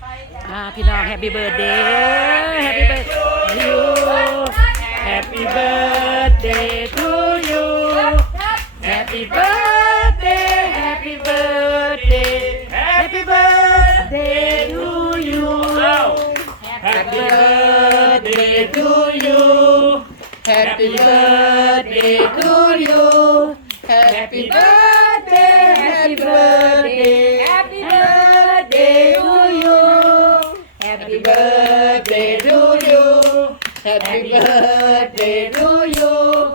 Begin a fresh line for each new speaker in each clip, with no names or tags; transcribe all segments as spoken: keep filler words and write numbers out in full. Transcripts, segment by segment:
อ่าพี่น้องแฮปปี้เบิร์ดเดย์แฮปปี้เบิร์ดยูแฮปปี้เบิร์ดเดย์ทูยูแฮปปี้เบิร์ดเดย์แฮปปี้เบิร์ดเดย์แฮปปี้เบิร์ดเดย์ทูยูแฮปปี้เบิร์ดเดย์ทูยูแฮปปี้เบิร์ดเดย์ทูยูแฮปปี้เบิร์ดเดย์แฮปปี้เบิร์ดเดย์ Happy birthday to you Happy birthday to you Happy birthday to you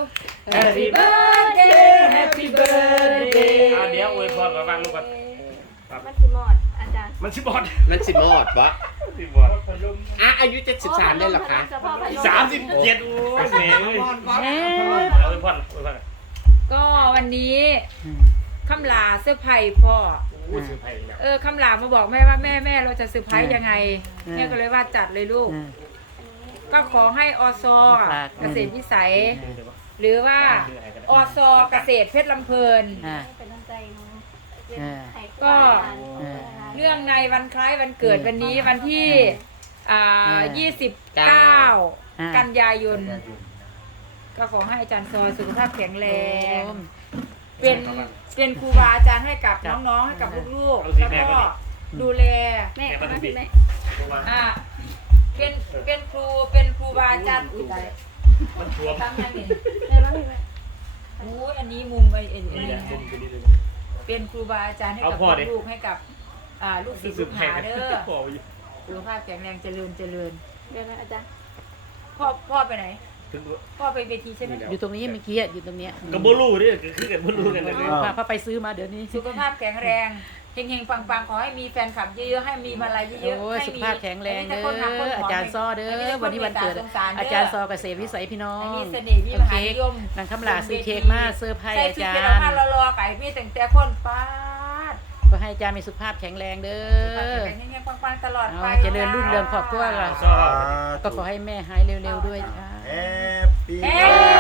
Happy birthday Happy birthday
เอาเดี๋ยวอวยพรกับฟังลูกก่อน
มันสิหมดอาจารย์
มันสิบอด
มันสิมอดปะ
สิบอด
อ่ะอายุเจ็ดสิบสามได้หรอคะ
สามสิบเจ็ดโอ้ยเมย์เลยเอาอวยพรอวยพร
ก็วันนี้คำลาเซอร์ไพรส์พ่อ
โอ้ยเซอร์ไพรส์แล้ว
เออคำลามาบอกแม่ว่าแม่แม่เราจะเซอร์ไพรส์ยังไงแม่ก็เลยว่าจัดเลยลูก ก็ขอให้อสเกษตรวิสัย หรือว่าอสเกษตรเพชรลำเพลิน
เป็นน้ำใจเนาะ
ก็ เรื่องในวันคล้ายวันเกิดวันนี้วันที่อ่ายี่สิบเก้ากันยายนก็ขอให้อาจารย์ซอสุขภาพแข็งแรงเป็นเป็นครูบาอาจารย์ให้กับน้องๆให้กับลูกๆแล้วก็ดูแล
แม่มาที่แม่
อ่าเป็นเป็นครูเป็นครูบาอาจารย์อุ้ยตาย
มันท่วม
ทำยังไง
แม่มาที่แม่
โอ้ยอันนี้มุมไอ้ไอ้
นี่
นี่
แหละ
นะ
มุมคือนี่เลย
เป็นครูบาอาจารย์ให้กับลูกๆให้กับอ่าลูกศิษย์ลูกหาเด้อสุขภาพแข็งแรงเจริญเจริญ
เดี๋ยวนะอาจารย์
พ่อพ่อไปไหน
ถึง
พ่อไปเวทีใช่ไหม
อยู่ตรงนี้เมื่อกี้อยู่ตรงเนี้ย
กับโบลูนี่คือกันโบลูกันเลย
พาพาไปซื้อมาเดี๋ยวนี้
สุขภาพแข็งแรงเฮงๆปังๆขอให้มีแฟนคลับเยอะๆให้มีมาลัยเยอะ
โอ้
ๆ
ย
ให้
สุข
มี
ภาพแข็งแรงเด้
คนหาคน
อ
ห
อาจารย์ซอเด้อวันนี้วันเกิดอาจารย์ซอเกษตรวิสัยพี่น้อง
ให้มีเสน่ห์มีมหานิยม
นางคำลาซื้อเค้กมาเซอร์ไพรส์
ใส่
อา
ชุด
จาร
เป็น
ย์
ผ้ารอๆไก่มีแต่แต่คนป้าด
ก็ให้อาจารย์มีสุขภาพแข็งแรงเด้อ
แข็งแรงปังๆตลอดไป
เจริญรุ่งเรืองครอบครัวล่ะก็ขอให้แม่หายเร็วๆด้วยค่ะ
Happy
เฮ้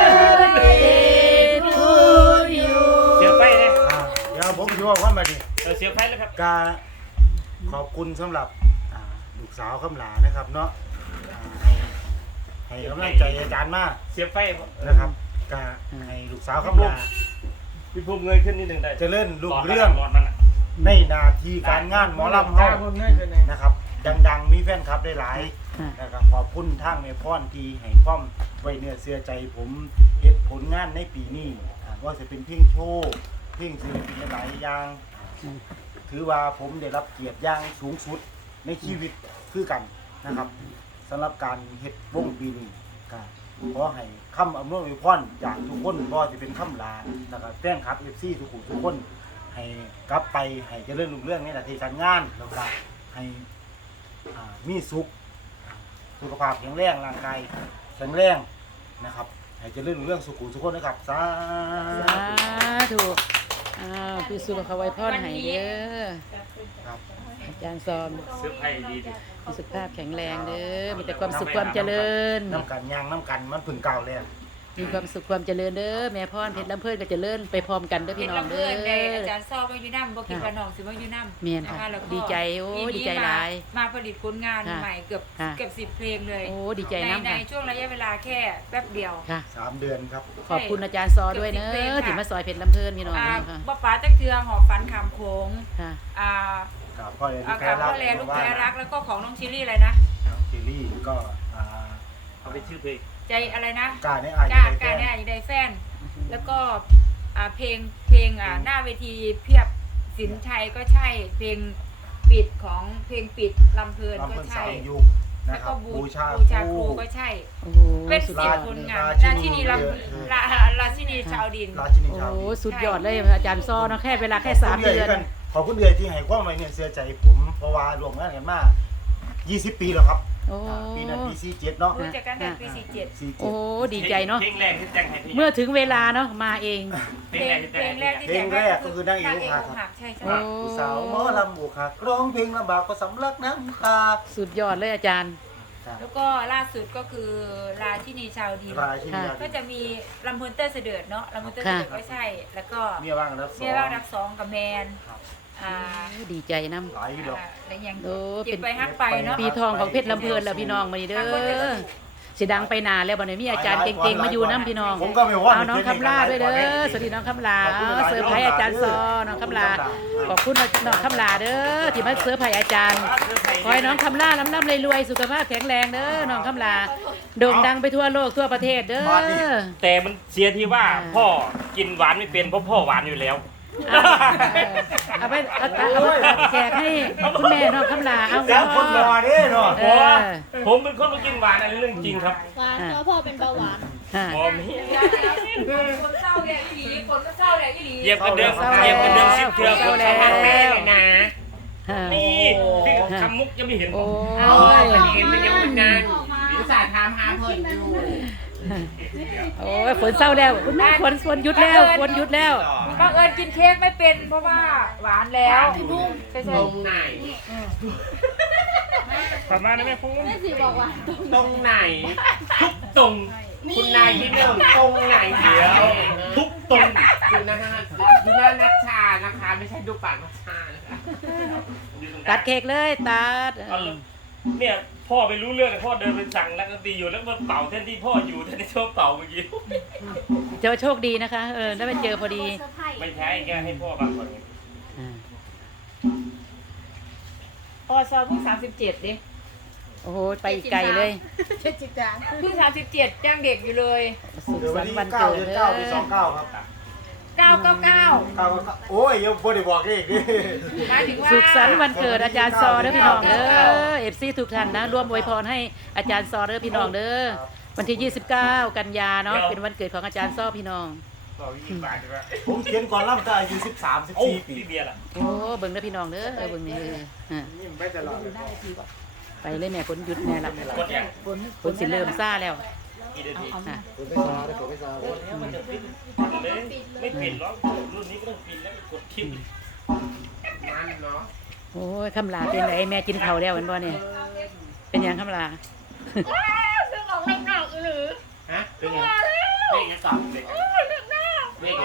birthday
ยทูยู
เสียบไฟเลย
อ่าเดี๋ยวผมจะบอกว่ามาดิ
เออเสียบไฟแล้วครับ
กาขอบคุณสำหรับอ่าลูกสาวคำหลานะครับเนาะอ่าให้ให้กำลังใจอาจารย์มาก
เสียบไฟ
นะครับกาให้ลูกสาวคำหลา
พี่ภูมิเงยขึ้นนิดนึงได้
เจะเล่นลูกเรื่อง
หลอดมันอ่ะ
ในหนาทีการงานหมอลำเฮานะครับดังๆมีแฟนคลับได้หลายนะครับขอบคุณทางแม่พ่อนที่ให้ความไว้เนื้อเชื่อใจผมเฮ็ดผลงานในปีนี้อ่าว่าจะเป็นเพลงโชว์เพลงศิลปินหลายอย่าง ถือว่าผมได้รับเกียรติอย่างสูงสุดในชีวิตคือกันนะครับสำหรับการเฮ็ดวงปีนี้ก็ขอให้คำอำนวยพรจากทุกคนบ่ว่าจะเป็นคำลานะครับแฟนคลับ เอฟ ซี ทุกคนทุกคนให้กลับไปให้เจริญรุ่งเรืองในหน้าที่การงานแล้วก็ให้อ่ามีสุขสุขภาพแข็งแรงร่างกายแข็งแรงนะครับให้เจริญรุ่งเรืองสุขุมสุขคนนะครับสา
สาธุอ้าวพี่สุขเขาไว้พรให้เด้อ
ครับ
อาจารย์ซอม
เสียบไฟดีดิ
มีสุขภาพแข็งแรงเด้อมีแต่ความสุขความเจริญ
น้ำกันยางน้ำกันมันพึ่งเก่าเลย
มีความสุขความเจริญเด้อแม่พรเพชรลำเพิ่นก็เจริญไปพร้อมกันเด้อ
พี่
พี่
น้
น้
อ
อง ง
เด้
เด้
อ
อ
อาจารย์ซอมาอยู่น้ำบ่คิดว่าน้องสิมาอยู่น้ำ
เมียนค่ะ
นะคะแล้วก็
ดีใจโอ้ย
ปีนี้
ดีใจหลาย
มมาผลิตผลงาน
ค่ะ
ใหม่เกือบ
ค่ะ
เกือบสิบเพลงเลย
โอ้ดีใจ
ใน
น้ำ
ใน
ค่ะ
ช่วงระยะเวลาแค่แป๊บเดียว
ค่ะ
สามเดือนครับ
ขอบคุณอาจารย์ซอด้วยเนอะที่มาซอยเพชรลำเพิ่นพี่น้อง
อ่า
ค่ะ
บ่ป๋าจักเทือหอบฝันขามโขง
ค่ะ
อ่า
กับพ่อเลยลู
อาก
แพ้
กับ
รั
พ่
ก
อแลลูกแพ้รักแล้วก็ของน้องชิลลี่อะไรนะ
น้องจิลลี่ก็อ่า
เอาไปชื่อเพลง
ใจอะไรนะ
กล้าในอาย
กล้า
ใจ
กล้า
แฟ
แน่
น
อยู่ในแฟน แล้วก็อ่าเพลงเพลงอ่าหน้าเวทีเพียบสินชัยก็ใช่ เพลงปิดของเพลงปิดลำเพลิน
ลำ
ก็
เพิ่น
ใช่
สายยุคนะ
แล้ว
ค
ก็
รับ
บู
บูชา
บูชาค
ค
รู
รู
ก็ใช่
โอ้โห
เป็น
สุด
สิ
ย
บ
อด
ผลงาน
รา
รา
ชิ
ชิ
นี
นีล
เยอะ
ำราราชินีชาวดิน
ราชินี
โอ้
ชาว
โห
ดิน
สุดยอดเลยอาจารย์ซอเนาะแค่เวลาแค่สาม
ขอบคุณ
เดือน
กันขอบคุณเดือยที่ให้ความไว้เนี่ยเสียใจผมเพราะว่ารวมงานกันมายี่สิบปีแล้วครับ
โอ้
อ่าปีนั้นปีสี่สิบเจ็ดเนาะ
รู้จักกันแต่ปีสี่เจ็ด
สี่สิบ
โอ้
เจ็ด
ดีใจเนาะ
เพลงแรกที่แต่งให้พี่
เมื่อถึงเวลาเนาะมาเอง
เพ
เพ
ล
ล
ง
ง
แรกที่
เพล
แต่ง
ง
ให้
แรกที่
เพลงแรกก็คือนางเอก
นางเอก
อก
อก
หั
หั
ก
กใช่ใช่
โอ้
ผู้สาวหมอลำบุกหักร้องเพลงลำบากก็สำลักน้ำตา
สุดยอดเลยอาจารย์
แล้วก็ล่าสุดก็คือราชินีชาวดิน
ราชินี
ก็จะมีลำพูนเตอร์เสด็จเนาะลำพูนเตอร์เสด็จก็ใช่ แล้วก็
เมียว่างรับสอง
เมียว่างรักสองกับแมน
ครับ
ออ่า
ดีใจน้
หลายดอก
แล้วยัง
โอ้
เก็
เป็
บ
น
ไปฮักไปเนาะ
ำปีทองของเพชรลำเพลินแล้วพี่น้องมานี่เด้อสิดังไปนานแล้วบัดนี้มีอาจารย์เก่งๆมาอยู่น้ำพี่น้อง
ผมก็ไม่ว่า
เอาน้องคำลาด้วยเด้อสวัสดีน้องคำลาเอาเซอร์ไพรส์อาจารย์ซอน้องคำลาขอบคุณน้องคำลาเด้อที่มาเซอร์ไพรส์อาจารย์ขอให้น้องคำลาล้ำๆรวยๆสุขภาพแข็งแรงเด้อน้องคำลาโด่งดังไปทั่วโลกทั่วประเทศเด้อ
แต่มันเสียที่ว่าพ่อกินหวานไม่เป็นเพราะพ่อหวานอยู่แล้ว
เอาไปเอาเอาเอาแจกให้คุณแม่น้องคำลาเอา
เสียงคนรอเด้เนาะ
เออ
ผมเป็นคนมากินหวานอันนี้เรื่องจริงครับ
หวานเพราะพ่อเป็นเบาหวาน
อ่า
พอมี
คนเศร้าแดงอีหลีคนก็เศร้าแดงอีหลี
เหยียบกันเดิมเหยียบกันเดิมสิบเทือกผมทำให้แม่เลยนะ
อ่า
นี่พี่คำมุกยังไม่เห็นผ
โอ้
ม
ย
เห็นมันยังมันนานวิสาถามหาเพิ่นอยู่
โอ้ยฝนเศร้าแล้วคุณแม่ฝนฝนหยุดแล้วฝนหยุดแล้ว
บังเอิญกินเค้กไม่เป็นเพราะว่าหวานแล้วใช่
ต
ใช่
รงไหน
ประมาณนั้นไหมผม
แม่สิบอกว่าตรง
ตรงไหน
ทุกตรง
คุณนายที่หนึ่งตรงไหน
เดี๋ยวทุกตรง
ดูนะคะดูหน้านัชชานะคะ ไม่ใช่ดูปากนัชชานะคะ
ตัดเค้กเลยตัด
เอาเนี่ยพ่อไปรู้เรื่องเลยพ่อเดินไปสั่งนักดนตรีอยู่แล้วมาเป่าแทนที่พ่ออยู่แทนที่ชอบเป่าเมื่อกี้
เจอโชคดีนะคะเออได้ไปเจอพอดี
เซอร์ไพรส์
ไม่ใช่แค่ให้พ่อบางคนไง
อ่า
พอซอเพิ่งสามสิบเจ็ดดิ
โอ้โหไปอีกไกลเลย
เจ็ดสิบจาน
เพิ่งสามสิบเจ็ดจ้างเด็กอยู่เลย
สุข
เดี๋ยว
สั
วัน
นต์
ที่
วัน
เก้า
เกิด
เดือน
เด้
เก้าปีสอง
อ
เก้าครับ
เก้าเก้าเก้า
เก้าก็โอ้ยยังบ่ได้บอกเลขดิ
หมายถึงว่า
สุขสันต์วันเกิดอาจารย์ซอเด้อพี่น้องเด้อเอฟซีทุกท่านนะร่วมอวยพรให้อาจารย์ซอเด้อพี่น้องเด้อวันที่ยี่สิบเก้ากันยาเนาะเป็นวันเกิดของอาจารย์ซอพี่น้อง
ต่อยี่สิบบาทใช่ไหม
ผมเขียนก่อนล่ำก็อายุสิบสามสิบ
โอ้
สี่ปี
พี่เบียร์ล่ะ
โอ้เบิ่งเด้อพี่น้องเด้อเออเบิ่งนี่เอออ่ะ
นี่ไม่ตลอดเลย
ไปเลยแม่ฝนหยุดแม่ละ
กดยัง
ฝนสิเริ่มซ่าแล้ว
กี่นาที
อ่ะ
ผมไม่ซาเลยผมไม่ซา
โอ้ยแล้วมันจะปิดเลยไม่ปิดหรอกรุ่นนี้ก็ต้องปิดแล้วกดทิ้ง
มันเนาะ
โอ้ยคำลาเป็นไรแม่กินข้าวแล้วเป็นบ่เนี่ยเป็นหยังคำลา
ซึ่งออกเล็กหนักหรือ
ฮะเป็นไงเลขไงก่อนเลขเลขไง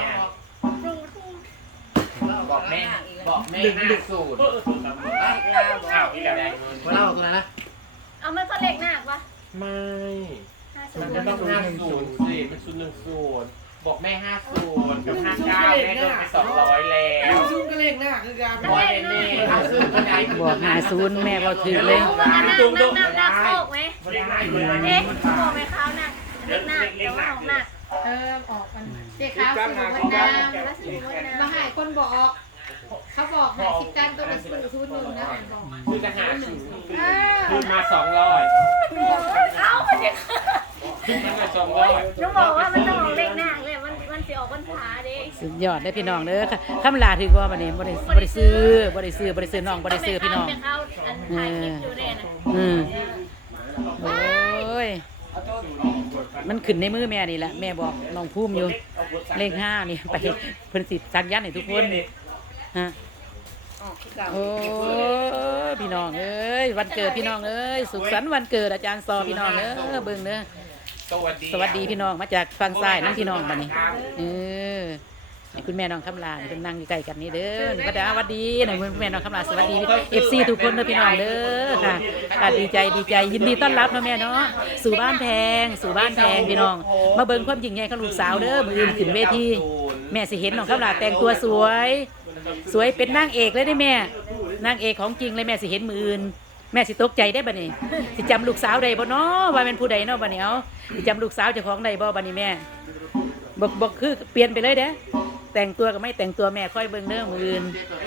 บอกแม่บอกแม่ห้าสูตร
เออถูกครับอ้าวอีกแล้ว
มาเล่าตัวนั้นนะ
เอามันก็เล็กหนักปะ
ไม่
ห้าสิบ
มันต้องห้าศูนย์สิมันศูนย์หนึ่งศูนย์บอกแม่ห้าศูนย์กับห้าเก้าแม่โดนไปสองร้อยแล้ว
ซุ่มก็เล่นหน้าคือการ
บอยเน่เอาซื้อคนไหน
บอกหาศูนย์แม่บอกถือเลย
รู้ว่ามันหนักหนักหนักหนักโชคไหม
ไม่ได้ง่ายเลย
เอ๊ะบอกไหมเขาหนักเล็กหนักแต่ว่าของหนัก
เออออกมัน
เด็กขาวสูงวันน้ำและสูงวันน้ำ
มาหายคนบอก เขาบอกหายสิบตันตัวละศูนย์ศูนย์หนึ่งนะบอก
ซื้อทหารคืนมาสองร้อย
เอ้ามันจะ
คืนมาสองร้อย
ต้องบอกว่ามันต้องออกเล็กหนักเลยมันมันจะออกวันผาเด้
สุดยอดได้อพี่น้องเด้อค่ะคำลาถือว่าบัดนี้บ่ได้บ่ได้ซื้อบ่ได้ซื้อบ่ได้ซื้อน้องบ่ได้ซื้อพี่น้อง
เป็นเขาอันถ่ายคลิปอยู่เนี่ยนะ
อืมโอ้ยมันขึ้นในมือแม่นี่แหละแม่บอกน้องภูมิอยู่เลขห้านี่ไปเพิ่นสิสักยันให้ทุกคนฮะโอ้ยพี่น้องเอ้ยวันเกิดพี่น้องเอ้ยสุขสันต์วันเกิดอาจารย์ซอพี่น้องเด้อเบิ่งเด้อ
สวัสดี
สวัสดีพี่น้องมาจากฝั่งซ้ายน้ำพี่น้องบัดนี้เออให้คุณแม่น้องคำลานี่เพิ่นนั่งอยู่ใกล้กันนี่เด้อวัดดาวัดดีหน่อยคุณแม่น้องคำลาสวัสดี เอฟ ซี ทุกคนเด้อพี่น้องเด้อค่ะค่ะดีใจดีใจยินดีต้อนรับเนาะแม่เนาะสู่บ้านแพงสู่บ้านแพงพี่น้อง มาเบิ่งความยิ่งใหญ่ของลูกสาวเด้อมื้ออื่นขึ้นเวทีแม่สิเห็นน้องคำลาแต่งตัวสวย สวยเป็นนางเอกเลยได้แม่นางเอกของจริงเลยแม่สิเห็นมื้ออื่นแม่สิตกใจได้บัดนี้สิจำลูกสาวได้บ่เนาะว่าเป็นผู้ใดเนาะบัดนี้เอาสิจำลูกสาวเจ้าของได้บ่บัดนี้แม่บอกบอกคือเปลี่ยนไปเลยเด้อแต่งตัวก็ไม่แต่งตัวแม่ค่อยเบิ่งเด้อมื้ออื่น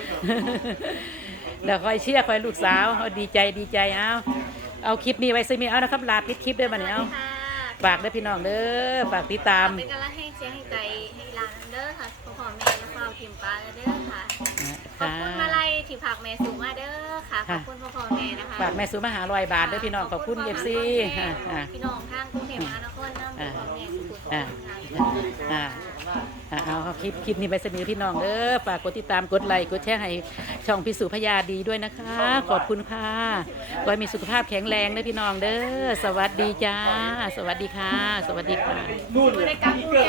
แล้วค่อยเชียร์ค่อยลูกสาวเอาดีใจดีใจเอาเอาคลิปนี้ไว้ซิมีเอานะครับลาปิดคลิปเด้อบัดนี้เอาฝากเด้อพี่น้องเด้อฝากติดตาม
เป็นกำลังให้เสียงให้ใจให้ร้านเด้อค่ะพ่อพ่อแม่และพ่อทีมป้าเด้อค่ะขอบคุณมาลัยที่ผักแม่สูงมาเด้อค่ะขอบคุณพ่อพ่อแม่นะคะ
ฝากแม่สูมาหาลอยบาทเด้อพี่น้องขอบคุณเอฟซีอ่าอ่า
พี่น้องทางกรุงเทพมหานครนำพ่อพ่อแม่สุขุม
อ่าอ่าอ่าเอาเอาคลิปคลิปนี้ไปเสนอพี่น้องเด้อฝากกดติดตามกดไลค์กดแชร์ให้ช่องพิสูจน์พญาดีด้วยนะคะ ขอบคุณค่ะขอให้มีสุขภาพแข็งแรงเด้อพี่น้องเด้อสวัสดีจ้า สวัสดีค่ะ สวัสดีค่ะ
อยู่ในกำมือ